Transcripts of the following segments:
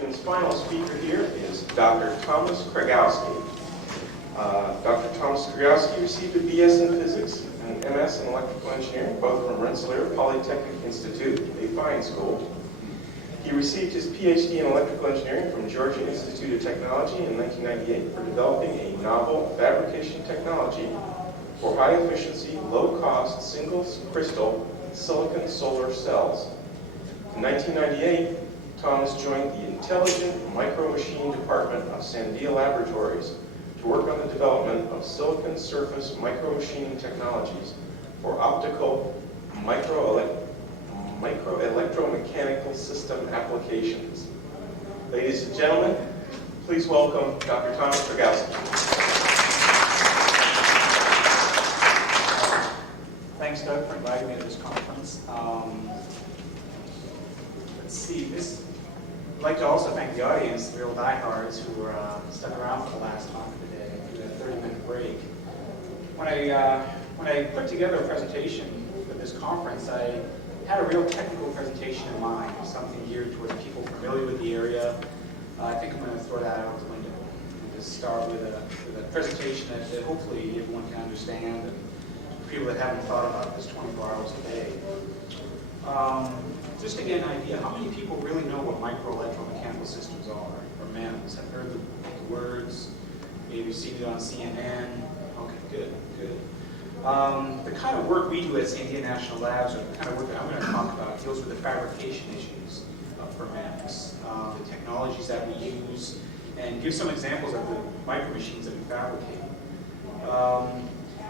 afternoon's final speaker here is Dr. Thomas Krygolski. Dr. Thomas Krygolski received a BS in Physics and an MS in Electrical Engineering, both from Rensselaer Polytechnic Institute, a fine school. He received his PhD in Electrical Engineering from Georgia Institute of Technology in 1998 for developing a novel fabrication technology for high-efficiency, low-cost, single-crystal silicon solar cells. In 1998, Thomas joined the Intelligent Micro-Machine Department of Sandia Laboratories to work on the development of silicon surface micro-machining technologies for optical micro-electromechanical system applications. Ladies and gentlemen, please welcome Dr. Thomas Krygolski. Thanks, Doug, for inviting me to this conference. Let's see, I'd like to also thank the audience, the real diehards who were stuck around for the last talk of the day, through that 30-minute break. When I put together a presentation for this conference, I had a real technical presentation in mind, something geared toward people familiar with the area. I think I'm going to throw that out the window and just start with a presentation that hopefully everyone can understand, and people that haven't thought about this 24 hours a day. Just to get an idea, how many people really know what micro-electromechanical systems are, or MEMS? Have heard the words? Maybe you've seen it on CNN? Okay, good. The kind of work we do at Sandia National Labs, or the kind of work that I'm going to talk about, deals with the fabrication issues for MEMS, the technologies that we use, and give some examples of the micro machines that we fabricate.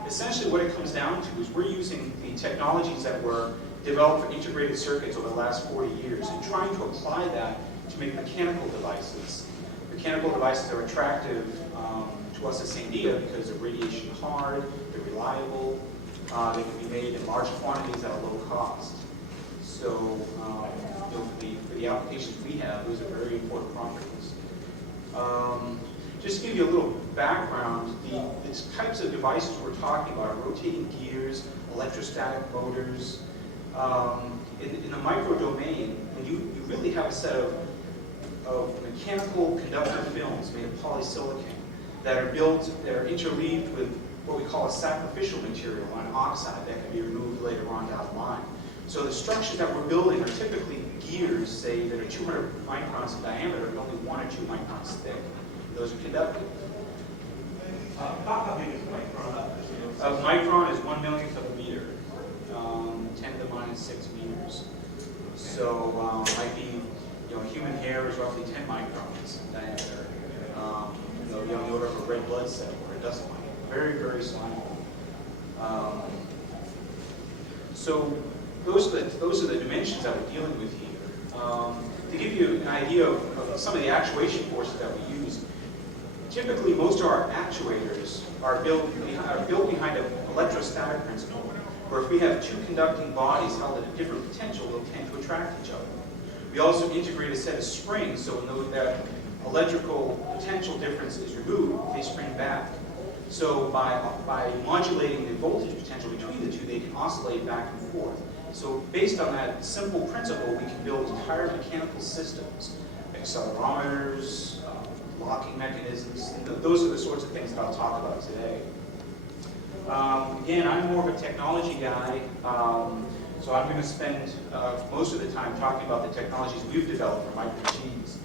Essentially what it comes down to is we're using the technologies that were developed for integrated circuits over the last 40 years and trying to apply that to make mechanical devices. Mechanical devices are attractive to us at Sandia because they're radiation hard, they're reliable, they can be made in large quantities at a low cost. So for the applications we have, those are very important properties. Just to give you a little background, the types of devices we're talking about are rotating gears, electrostatic motors. In the micro domain, when you really have a set of mechanical conductive films made of polysilicon that are interleaved with what we call a sacrificial material, an oxide that can be removed later on down the line. So the structures that we're building are typically gears, say, that are 200 microns in diameter and only 1 or 2 microns thick. Those are conductive. How big is micron? A micron is 1/millionth of a meter, 10 to the minus 6 meters. So might be, human hair is roughly 10 microns in diameter. On the order of a red blood cell or a dust mite. Very, very small. So those are the dimensions that we're dealing with here. To give you an idea of some of the actuation forces that we use, typically most of our actuators are built behind an electrostatic principle, where if we have two conducting bodies held at a different potential, they'll tend to attract each other. We also integrate a set of springs, so when that electrical potential difference is removed, they spring back. So by modulating the voltage potential between the two, they can oscillate back and forth. So based on that simple principle, we can build entire mechanical systems, accelerometers, locking mechanisms. Those are the sorts of things that I'll talk about today. Again, I'm more of a technology guy, so I'm going to spend most of the time talking about the technologies we've developed for micro machines.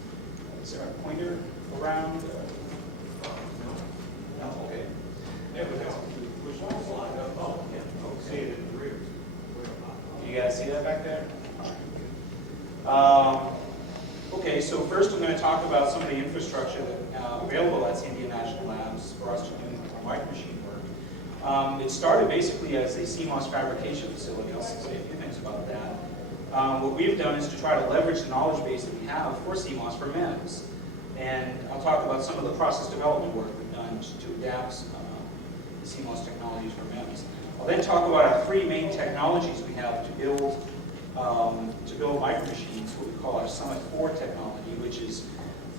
Is there a pointer around? No, okay. There we go. Oh, yeah. See it in the rear. You guys see that back there? Okay, so first I'm going to talk about some of the infrastructure available at Sandia National Labs for us to do micro machine work. It started basically as a CMOS fabrication facility. I'll say a few things about that. What we've done is to try to leverage the knowledge base that we have for CMOS for MEMS. And I'll talk about some of the process development work we've done to adapt the CMOS technologies for MEMS. I'll then talk about our 3 main technologies we have to build micro machines, what we call our Summit 4 technology, which is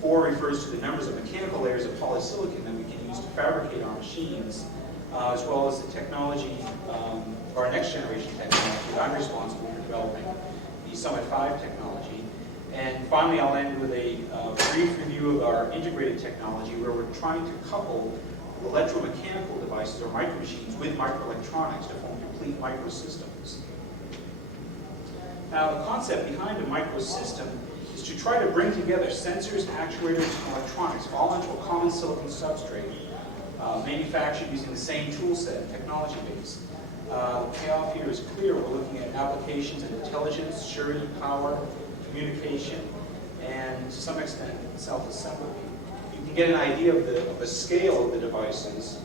4 refers to the numbers of mechanical layers of polysilicon that we can use to fabricate our machines, as well as the technology, our next generation technology that I'm responsible for developing, the Summit 5 technology. And finally, I'll end with a brief review of our integrated technology, where we're trying to couple electromechanical devices or micromachines with microelectronics to form complete microsystems. Now, the concept behind a microsystem is to try to bring together sensors, actuators, and electronics all onto a common silicon substrate, manufactured using the same tool set and technology base. The payoff here is clear. We're looking at applications in intelligence, surety, power, communication, and to some extent, self-assembly. You can get an idea of the scale of the devices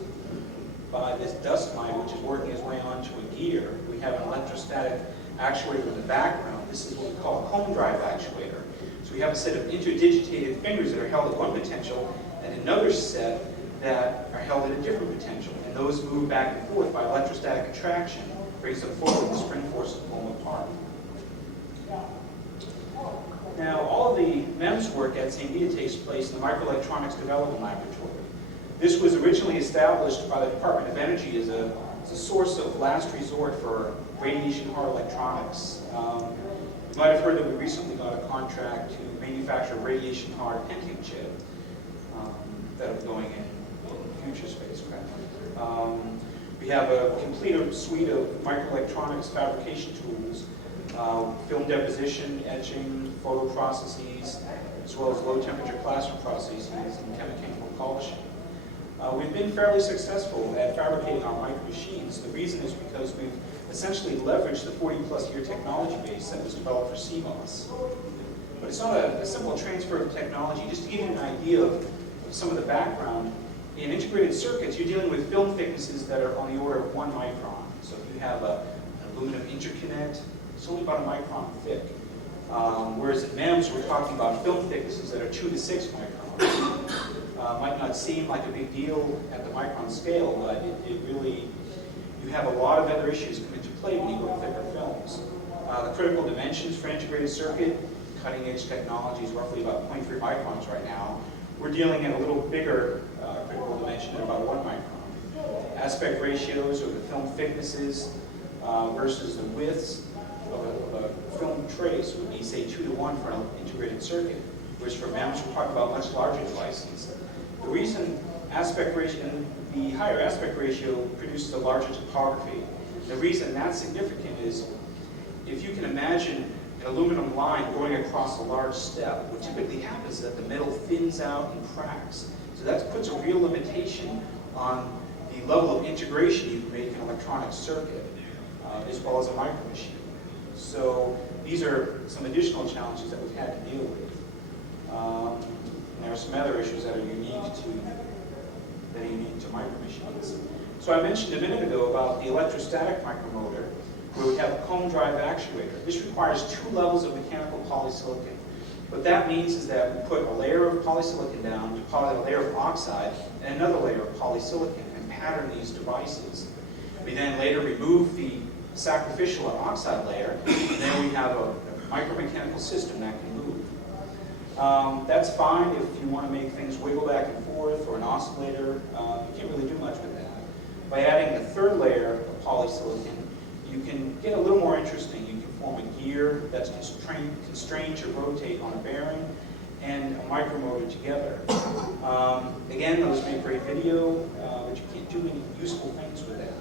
by this dust mite, which is working its way onto a gear. We have an electrostatic actuator in the background. This is what we call a cone drive actuator. So we have a set of interdigitated fingers that are held at one potential and another set that are held at a different potential. And those move back and forth by electrostatic attraction, brings them forward, the spring forces pull them apart. Now, all of the MEMS work at St. Vita takes place in the Microelectronics Development Laboratory. This was originally established by the Department of Energy as a source of last resort for radiation-hard electronics. You might have heard that we recently got a contract to manufacture a radiation-hard Pentium chip that will be going in future spacecraft. We have a complete suite of microelectronics fabrication tools, film deposition, etching, photo processes, as well as low-temperature plasma processes and chemical polishing. We've been fairly successful at fabricating our micro machines. The reason is because we've essentially leveraged the 40-plus year technology base that was developed for CMOS. But it's not a simple transfer of technology. Just to give you an idea of some of the background, in integrated circuits, you're dealing with film thicknesses that are on the order of 1 micron. So if you have an aluminum interconnect, it's only about a micron thick. Whereas in MEMS, we're talking about film thicknesses that are 2 to 6 microns. Might not seem like a big deal at the micron scale, but it really, you have a lot of other issues come into play when you go to thicker films. The critical dimensions for integrated circuit, cutting edge technology is roughly about 0.3 microns right now. We're dealing in a little bigger critical dimension at about 1 micron. Aspect ratios or the film thicknesses versus the widths of a film trace would be, say, 2 to 1 for an integrated circuit, whereas for MEMS, we're talking about much larger devices. The reason aspect ratio, the higher aspect ratio produces a larger topography. The reason that's significant is if you can imagine an aluminum line going across a large step, what typically happens is that the metal thins out and cracks. So that puts a real limitation on the level of integration you can make in an electronic circuit, as well as a micro machine. So these are some additional challenges that we've had to deal with. And there are some other issues that are unique to micro machines. So I mentioned a minute ago about the electrostatic micromotor, where we have a cone drive actuator. This requires 2 levels of mechanical polysilicon. What that means is that we put a layer of polysilicon down, deposit a layer of oxide, and another layer of polysilicon, and pattern these devices. We then later remove the sacrificial and oxide layer, and then we have a micromechanical system that can move. That's fine if you want to make things wiggle back and forth, or an oscillator. You can't really do much with that. By adding the 3rd layer of polysilicon, you can get a little more interesting. You can form a gear that's constrained to rotate on a bearing and a micromotor together. Again, those make great video, but you can't do any useful things with that.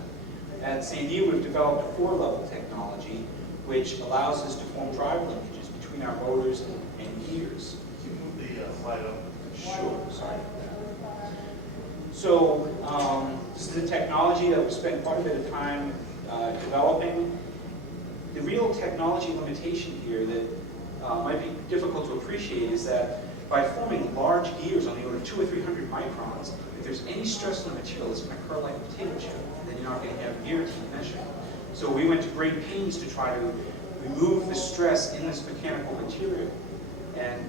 At St. Vita, we've developed a 4-level technology which allows us to form drive linkages between our motors and gears. Can you move the slide up? Sure, sorry about that. So this is a technology that we've spent quite a bit of time developing. The real technology limitation here that might be difficult to appreciate is that by forming large gears on the order of 200 or 300 microns, if there's any stress on the material, it's going to curl like a potato chip, and then you're not going to have gear to measure. So we went to great pains to try to remove the stress in this mechanical material. And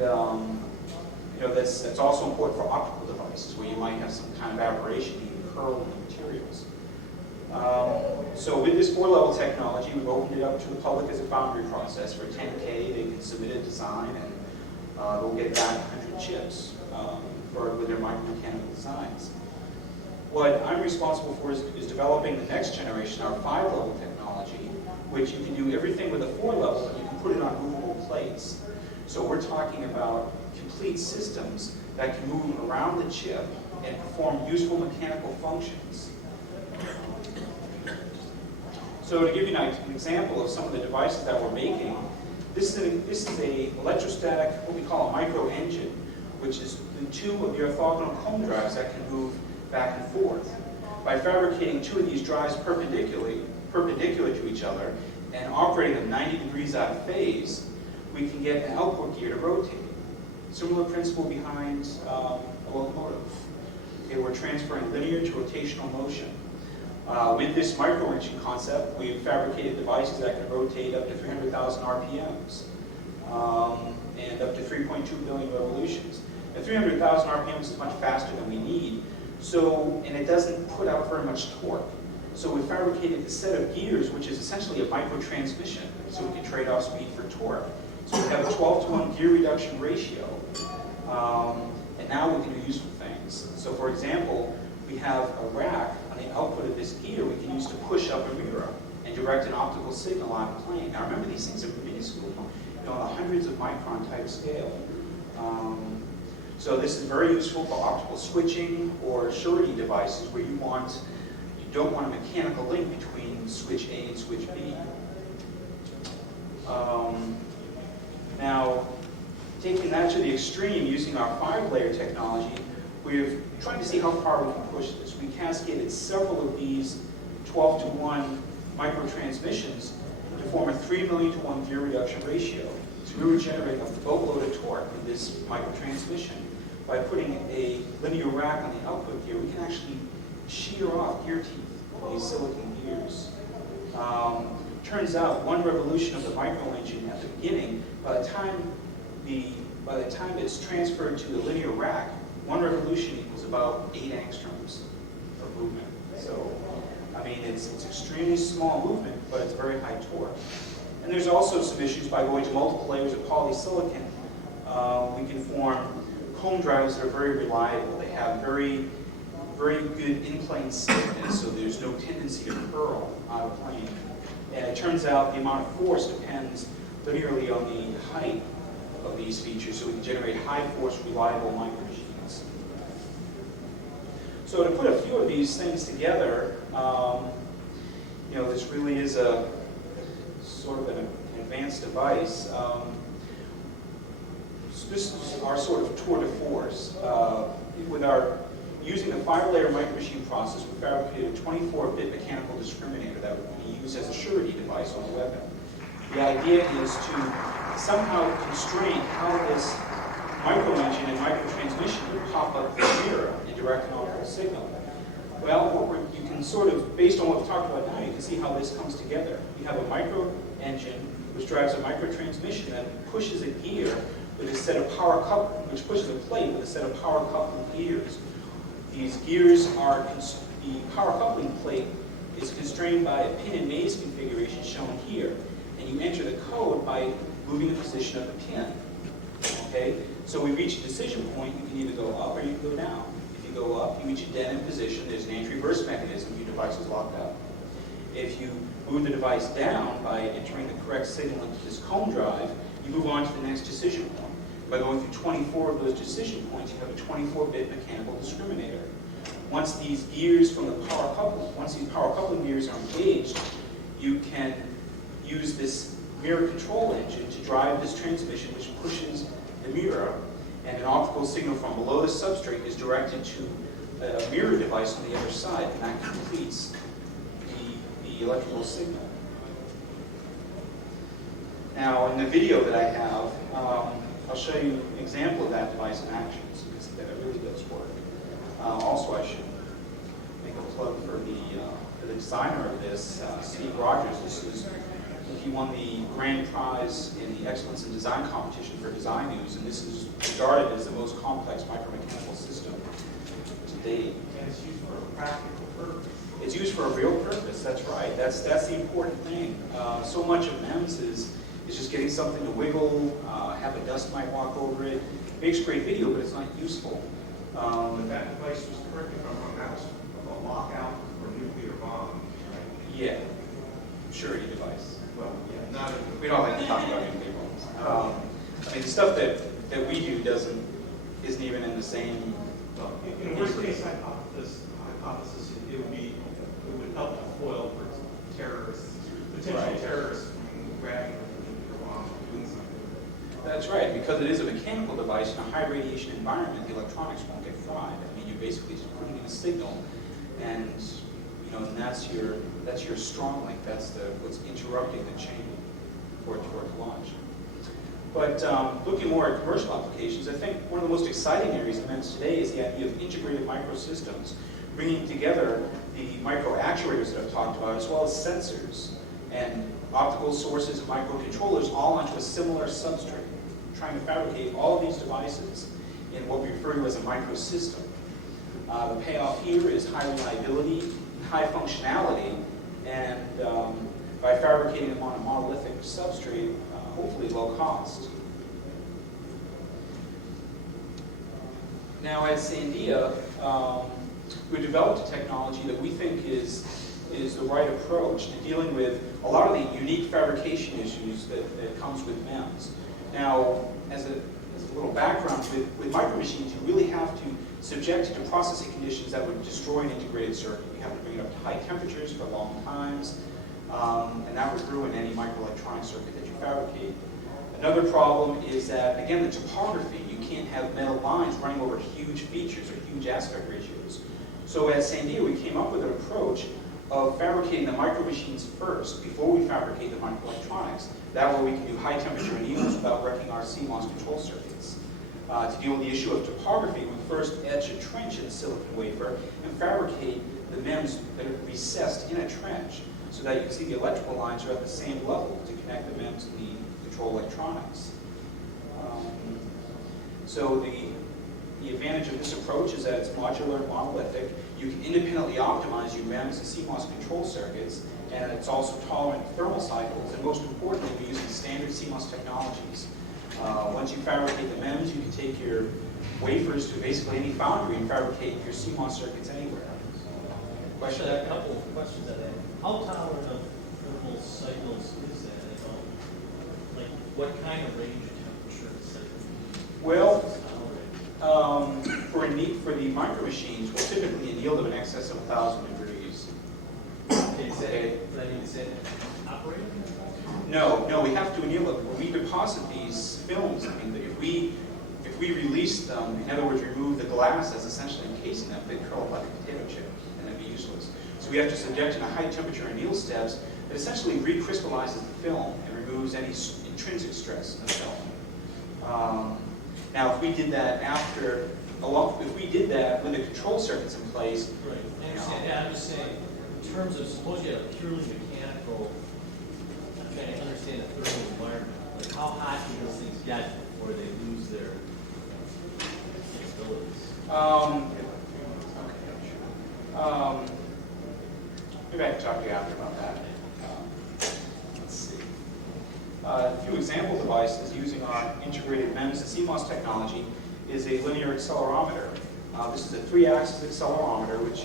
that's also important for optical devices, where you might have some kind of aberration, you can curl in the materials. So with this 4-level technology, we've opened it up to the public as a foundry process. For 10K, they can submit a design, and they'll get back 100 chips with their micromechanical designs. What I'm responsible for is developing the next generation, our 5-level technology, which you can do everything with a 4-level, but you can put it on movable plates. So we're talking about complete systems that can move around the chip and perform useful mechanical functions. So to give you an example of some of the devices that we're making, this is a electrostatic, what we call a micro engine, which is the two of the orthogonal comb drives that can move back and forth. By fabricating two of these drives perpendicular to each other and operating them 90 degrees out of phase, we can get an output gear to rotate. Similar principle behind a locomotive. Okay, we're transferring linear to rotational motion. With this micro engine concept, we've fabricated devices that can rotate up to 300,000 RPMs and up to 3.2 billion revolutions. At 300,000 RPMs is much faster than we need, and it doesn't put out very much torque. So we fabricated a set of gears, which is essentially a micro transmission, so we can trade off speed for torque. So we have a 12-to-1 gear reduction ratio, and now we can do useful things. So for example, we have a rack on the output of this gear we can use to push up a mirror and direct an optical signal on a plane. Now remember, these things are minuscule, on a hundreds of micron type scale. So this is very useful for optical switching or surety devices where you don't want a mechanical link between switch A and switch B. Now, taking that to the extreme, using our 5-layer technology, we're trying to see how far we can push this. We cascaded several of these 12-to-1 microtransmissions to form a 3 million to 1 gear reduction ratio. So we would generate a boatload of torque with this microtransmission. By putting a linear rack on the output gear, we can actually shear off gear teeth, these silicon gears. Turns out one revolution of the micro engine at the beginning, by the time it's transferred to the linear rack, one revolution equals about 8 angstroms of movement. So, I mean, it's extremely small movement, but it's very high torque. And there's also some issues by going to multiple layers of polysilicon. We can form comb drives that are very reliable. They have very, very good in-plane stiffness, so there's no tendency to curl out of plane. And it turns out the amount of force depends linearly on the height of these features, so we can generate high-force, reliable micromachines. So to put a few of these things together, this really is a sort of an advanced device. This is our sort of tour de force. Using the 5-layer micromachine process, we fabricated a 24-bit mechanical discriminator that would be used as a surety device on the weapon. The idea is to somehow constrain how this micro engine and microtransmission would pop up the mirror and direct an optical signal. Well, you can sort of, based on what we've talked about now, you can see how this comes together. You have a micro engine which drives a microtransmission that pushes a gear with a set of power coupling, which pushes a plate with a set of power coupling gears. These gears the power coupling plate is constrained by a pin and maze configuration shown here. And you enter the code by moving the position of the pin. Okay? So we reach a decision point, you can either go up or you can go down. If you go up, you reach a dead-end position, there's an entry-reverse mechanism, your device is locked up. If you move the device down by entering the correct signal into this comb drive, you move on to the next decision point. By going through 24 of those decision points, you have a 24-bit mechanical discriminator. Once these gears from the power coupling, once these power coupling gears are engaged, you can use this mirror control engine to drive this transmission, which pushes the mirror, and an optical signal from below the substrate is directed to a mirror device on the other side, and that completes the electrical signal. Now, in the video that I have, I'll show you an example of that device in action, so you can see that it really does work. Also, I should make a plug for the designer of this, Steve Rogers. He won the grand prize in the Excellence in Design competition for Design News, and this is regarded as the most complex micromechanical system to date. And it's used for a practical purpose. It's used for a real purpose, that's right. That's the important thing. So much of MEMS is just getting something to wiggle, have a dust mite walk over it. Makes great video, but it's not useful. But that device was, correct me if I'm wrong, that was a lockout for nuclear bombs, right? Yeah, surety device. Well, yeah, not a... We don't like to talk about nuclear bombs. I mean, the stuff that we do isn't even in the same. Well, in worst case hypothesis, it would help to foil for terrorists, potential terrorists from grabbing a nuclear bomb and doing something. That's right, because it is a mechanical device in a high radiation environment, the electronics won't get fried. I mean, you're basically just putting in a signal, and and that's your strong link. That's what's interrupting the chain toward launch. But looking more at commercial applications, I think one of the most exciting areas in MEMS today is the idea of integrated microsystems, bringing together the micro actuators that I've talked about, as well as sensors and optical sources and microcontrollers all onto a similar substrate, trying to fabricate all of these devices in what we refer to as a microsystem. The payoff here is high reliability, high functionality, and by fabricating them on a monolithic substrate, hopefully low cost. Now at Sandia, we developed a technology that we think is the right approach to dealing with a lot of the unique fabrication issues that comes with MEMS. Now, as a little background, with micro machines, you really have to subject it to processing conditions that would destroy an integrated circuit. You have to bring it up to high temperatures for long times, and that would ruin any microelectronic circuit that you fabricate. Another problem is that, again, the topography. You can't have metal lines running over huge features or huge aspect ratios. So at Sandia, we came up with an approach of fabricating the micro machines first before we fabricate the microelectronics. That way we can do high temperature anneals without wrecking our CMOS control circuits. To deal with the issue of topography, we first etch a trench in the silicon wafer and fabricate the MEMS that are recessed in a trench so that you can see the electrical lines are at the same level to connect the MEMS and the control electronics. So the advantage of this approach is that it's modular and monolithic. You can independently optimize your MEMS and CMOS control circuits, and it's also tolerant to thermal cycles, and most importantly, we're using standard CMOS technologies. Once you fabricate the MEMS, you can take your wafers to basically any foundry and fabricate your CMOS circuits anywhere. Question? A couple of questions on that. How tolerant of thermal cycles is that at all? Like, what kind of range of temperature is that? Well, for the micro machines, we'll typically anneal them in excess of 1,000 degrees. Is that operating? No, we have to anneal them. When we deposit these films, I mean, if we release them, in other words, remove the glass that's essentially encasing them, they'd curl up like a potato chip, and they'd be useless. So we have to subject them to high temperature anneal steps that essentially recrystallizes the film and removes any intrinsic stress in the film. Now, if we did that if we did that with the control circuits in place, right? I understand. Yeah, I'm just saying, in terms of suppose you have a purely mechanical. I'm trying to understand the thermal environment. Like, how hot do those things get before they lose their capabilities? Maybe I can talk to you after about that. Let's see. A few example devices using our integrated MEMS and CMOS technology is a linear accelerometer. This is a 3-axis accelerometer, which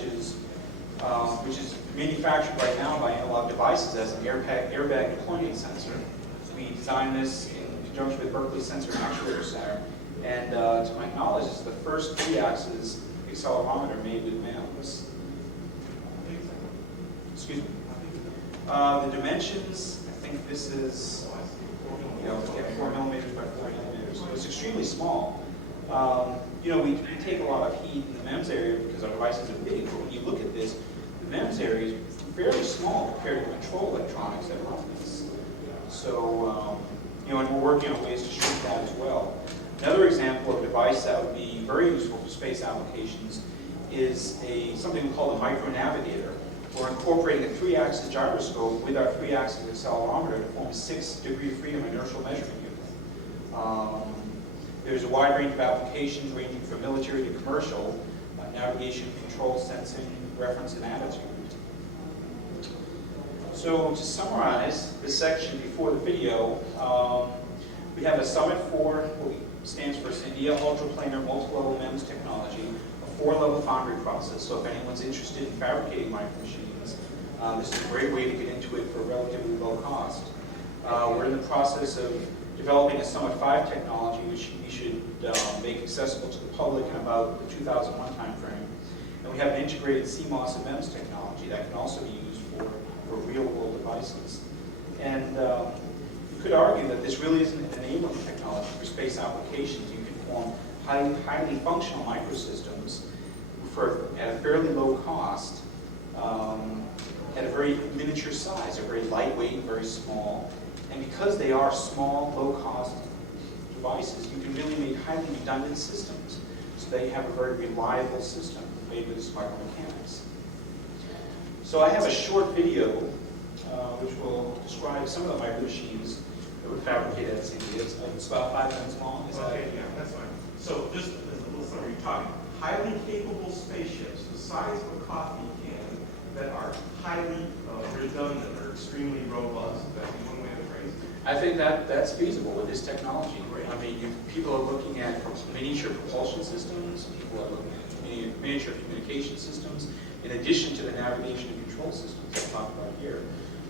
is manufactured right now by Analog Devices as an airbag deployment sensor. We designed this in conjunction with Berkeley Sensor and Actuator Center, and to my knowledge, it's the first 3-axis accelerometer made with MEMS. Excuse me. The dimensions, I think this is 4 millimeters by 4 millimeters, so it's extremely small. We take a lot of heat in the MEMS area because our devices are big, but when you look at this, the MEMS area is fairly small compared to the control electronics that run this. So, and we're working on ways to shrink that as well. Another example of a device that would be very useful for space applications is something we call a micronavigator. We're incorporating a 3-axis gyroscope with our 3-axis accelerometer to form a 6-degree freedom inertial measurement unit. There's a wide range of applications ranging from military to commercial, navigation, control, sensing, reference, and attitude. So to summarize this section before the video, we have a summit for what stands for Sandia Ultraplanar Multi-Level MEMS Technology, a 4-level foundry process. So if anyone's interested in fabricating micro machines, this is a great way to get into it for relatively low cost. We're in the process of developing a Summit 5 technology, which we should make accessible to the public in about the 2001 timeframe. And we have an integrated CMOS and MEMS technology that can also be used for real-world devices. And you could argue that this really isn't an enabling technology for space applications. You can form highly functional microsystems at a fairly low cost, at a very miniature size. They're very lightweight, very small. And because they are small, low-cost devices, you can really make highly redundant systems. So they have a very reliable system made with smart mechanics. So I have a short video which will describe some of the micro machines that were fabricated at St. It's about 5 minutes long. Is that Okay, yeah, that's fine. So just as a little summary, you're talking highly capable spaceships the size of a coffee can that are highly redundant or extremely robust. Is that one way to phrase it? I think that's feasible with this technology. I mean, people are looking at miniature propulsion systems, people are looking at miniature communication systems, in addition to the navigation and control systems I talked about here.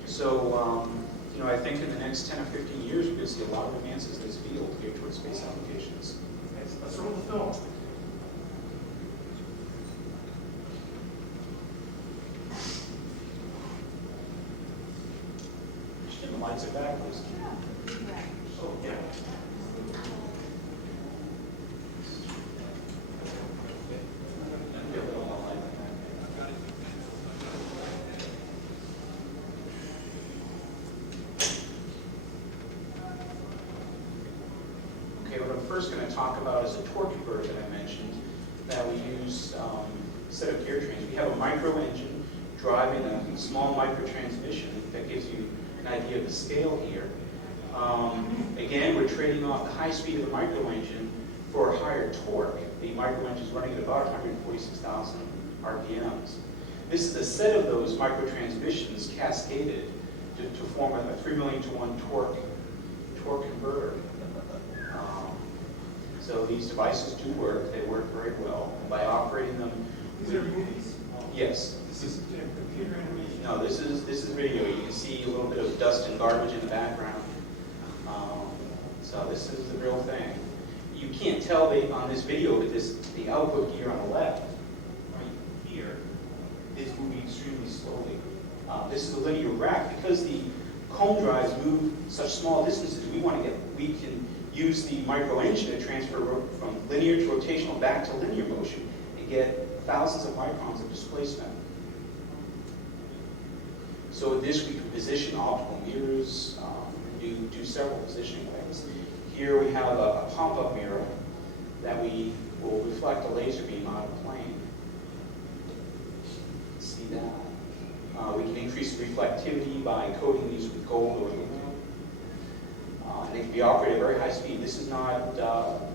So, you know, I think in the next 10 or 15 years, we're going to see a lot of advances in this field geared towards space applications. Let's roll the film. The lights are backwards. Oh, yeah. Okay, what I'm first going to talk about is a torque converter that I mentioned that we use a set of gear trains. We have a micro engine driving a small micro transmission that gives you an idea of the scale here. Again, we're trading off the high speed of the micro engine for a higher torque. The micro engine is running at about 146,000 RPMs. This is a set of those micro transmissions cascaded to form a 3 million to 1 torque converter. So these devices do work. They work very well. And by operating them, These are movies? yes. This is computer animation? No, this is video. You can see a little bit of dust and garbage in the background. So this is the real thing. You can't tell on this video, but the output gear on the left, right here, is moving extremely slowly. This is a linear rack. Because the comb drives move such small distances, we can use the micro engine to transfer from linear to rotational back to linear motion and get thousands of microns of displacement. So with this, we can position optical mirrors, do several positioning ways. Here we have a pop-up mirror that we will reflect a laser beam out of a plane. See that? We can increase the reflectivity by coating these with gold or aluminum. And they can be operated at very high speed. This is not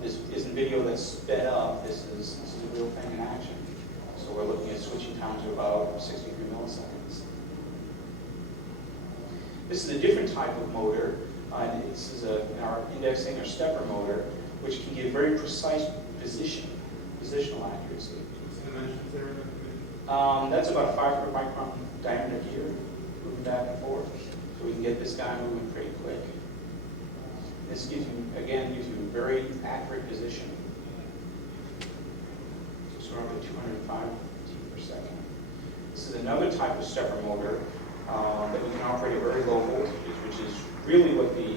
this isn't video that's sped up. This is a real thing in action. So we're looking at switching time to about 63 milliseconds. This is a different type of motor. This is our indexing or stepper motor, which can give very precise positional accuracy. What's the dimensions there? That's about a 500 micron diameter gear, moving back and forth. So we can get this guy moving pretty quick. This gives you very accurate position. So we're up at 205 feet per second. This is another type of stepper motor that we can operate at very low voltages, which is really what the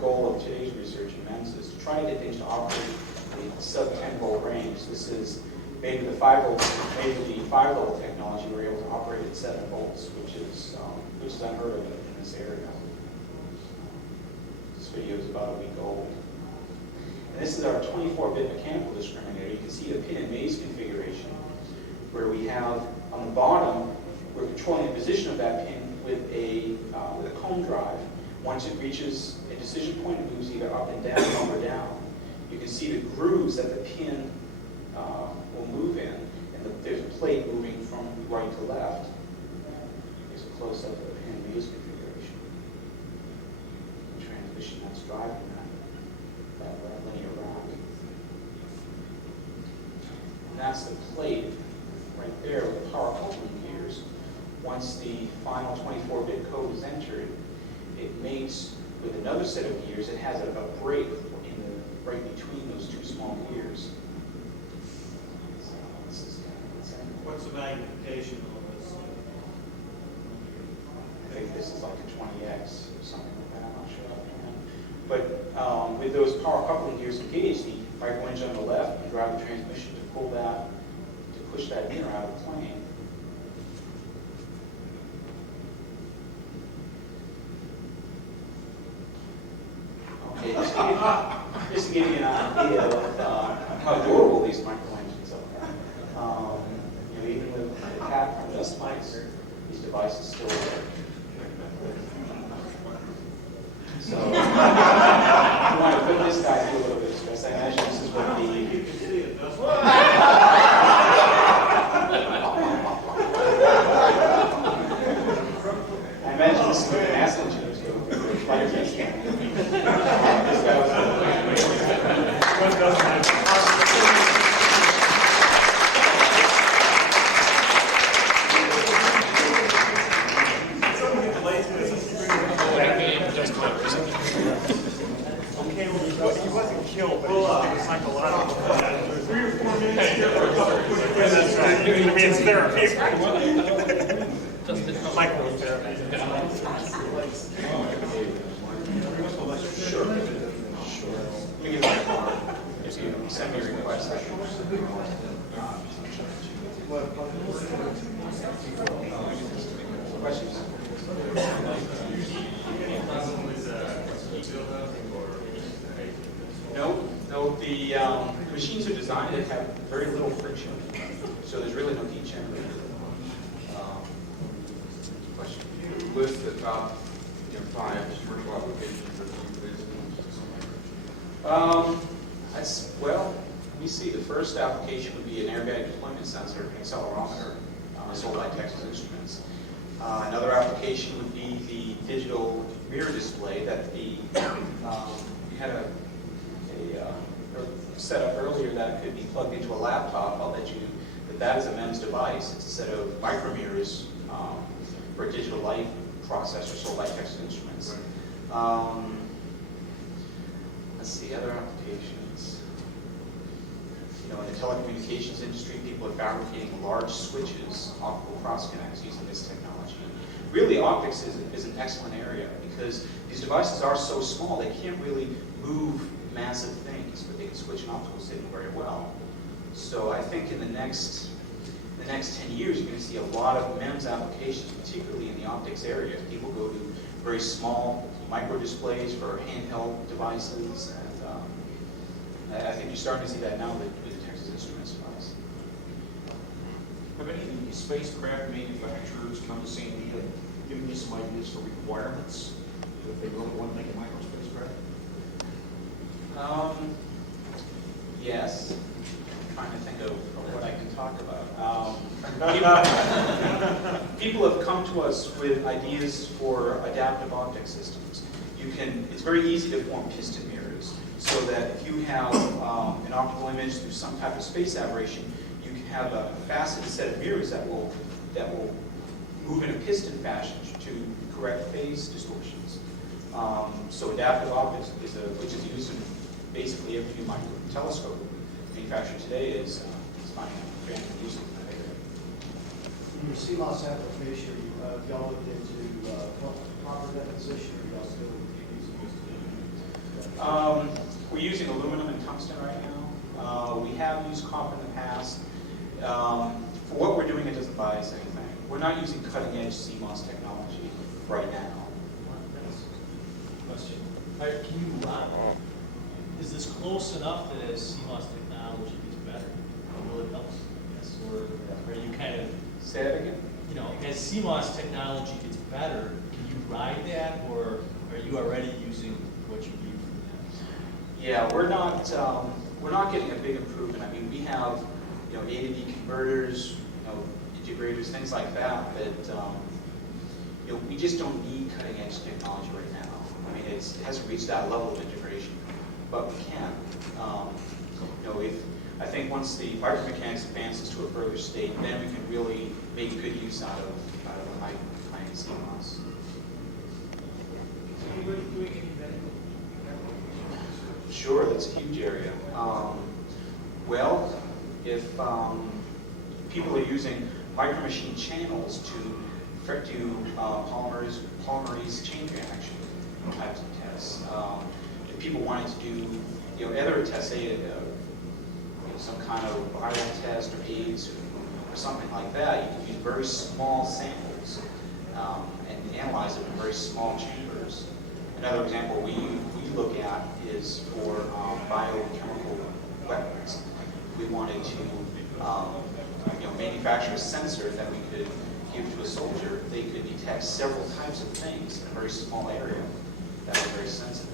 goal of today's research in MEMS is, to try to get things to operate in the sub-10 volt range. This is made with the 5 volt technology. We're able to operate at 7 volts, which is unheard of in this area. This video is about a week old. And this is our 24-bit mechanical discriminator. You can see the pin and maze configuration, where we have on the bottom, we're controlling the position of that pin with a comb drive. Once it reaches a decision point, it moves either up and down, up or down. You can see the grooves that the pin will move in, and there's a plate moving from right to left. Here's a close-up of the pin and maze configuration. The transmission that's driving that linear rack. And that's the plate right there with the power coupling gears. Once the final 24-bit code is entered, it mates with another set of gears that has a break right between those two small gears. What's the magnification on this? I think this is like a 20x or something like that, I'm not sure offhand. But with those power coupling gears engaged, the micro engine on the left can drive the transmission to pull that, to push that mirror out of the plane. Okay, just to give you an idea of how durable these micro engines are. Even with the cap from this mics, these devices still work. So, you want to put this guy through a little bit of stress. I imagine this is what the... I imagine this is what the NASA engineers go through. This guy was... Okay, well, he wasn't killed, but he was psychological. 3 or 4 minutes here for a couple of quick questions. That's right. I mean, it's therapy. Michael was therapy. Sure. Sure. Let me give you my card. If you send me a request. Questions? No, the machines are designed to have very little friction, so there's really no heat generated. Question? List the top 5 commercial applications that you Well, let me see. The first application would be an airbag deployment sensor, an accelerometer, sold by Texas Instruments. Another application would be the digital mirror display that we had a set up earlier that could be plugged into a laptop. I'll bet you that is a MEMS device. It's a set of micro mirrors for a digital light processor sold by Texas Instruments. Let's see, other applications. In the telecommunications industry, people are fabricating large switches, optical cross connects using this technology. Really, optics is an excellent area because these devices are so small they can't really move massive things, but they can switch an optical signal very well. So I think in the next 10 years, you're going to see a lot of MEMS applications, particularly in the optics area. People go to very small micro displays for handheld devices, and I think you're starting to see that now with the Texas Instruments device. Have any of the spacecraft manufacturers come to San Diego giving you some ideas for requirements if they really want to make a micro spacecraft? Yes. I'm trying to think of what I can talk about. People have come to us with ideas for adaptive optic systems. It's very easy to form piston mirrors so that if you have an optical image through some type of space aberration, you can have a faceted set of mirrors that will move in a piston fashion to correct phase distortions. So adaptive optics which is used in basically every new micro telescope manufactured today is finding a brand new use. In your CMOS application, y'all looked into copper deposition, or y'all still using We're using aluminum and tungsten right now. We have used copper in the past. For what we're doing, it doesn't buy us anything. We're not using cutting-edge CMOS technology right now. Question. Can you is this close enough that as CMOS technology gets better, will it help? Yes. Or are you kind of... Say that again? As CMOS technology gets better, can you ride that, or are you already using what you need from that? Yeah, we're not getting a big improvement. I mean, we have A to D converters, integrators, things like that. We just don't need cutting edge technology right now. I mean, it hasn't reached that level of integration, but we can. I think once the micromechanics advances to a further state, then we can really make good use out of high-end CMOS. Are you doing any it's a huge area. Well, if people are using micro machine channels to do polymerase chain reaction types of tests, if people wanted to do other tests, say some kind of viral test or AIDS or something like that, you can use very small samples and analyze them in very small chambers. Another example we look at is for biochemical weapons. We wanted to manufacture a sensor that we could give to a soldier. They could detect several types of things in a very small area that are very sensitive.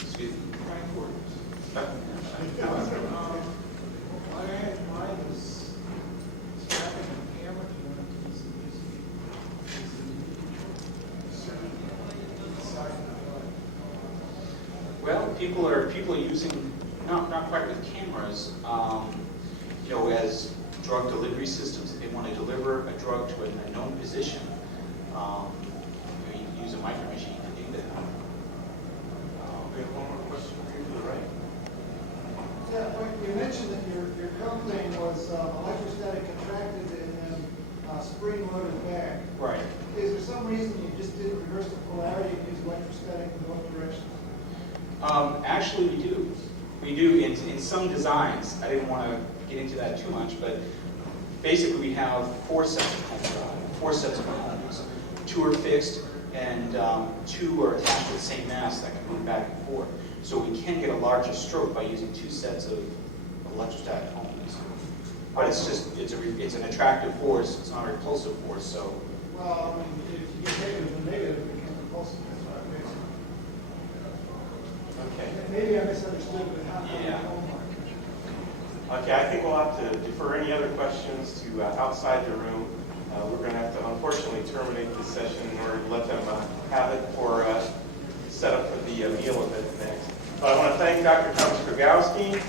Excuse me. Mine is strapping a camera to one of these Well, people are using not quite with cameras, as drug delivery systems. If they want to deliver a drug to a known position, you can use a micro machine to do that. We have one more question for you to the right. Yeah, you mentioned that your company was electrostatic contracted and then spring loaded back. Right. Is there some reason you just didn't reverse the polarity and use electrostatic in both directions? Actually, we do. We do in some designs. I didn't want to get into that too much, but basically we have four sets of cones. Two are fixed, and two are attached to the same mass that can move back and forth. So we can get a larger stroke by using two sets of electrostatic cones. But it's an attractive force. It's not a repulsive force. So. Well, I mean, if you get negative and negative, it becomes repulsive. That's what I fixed. Okay. Maybe I misunderstood, but how? Yeah. Okay, I think we'll have to defer any other questions to outside the room. We're going to have to unfortunately terminate this session in order to let them have it for set up for the meal event next. But I want to thank Dr. Thomas Krygolski.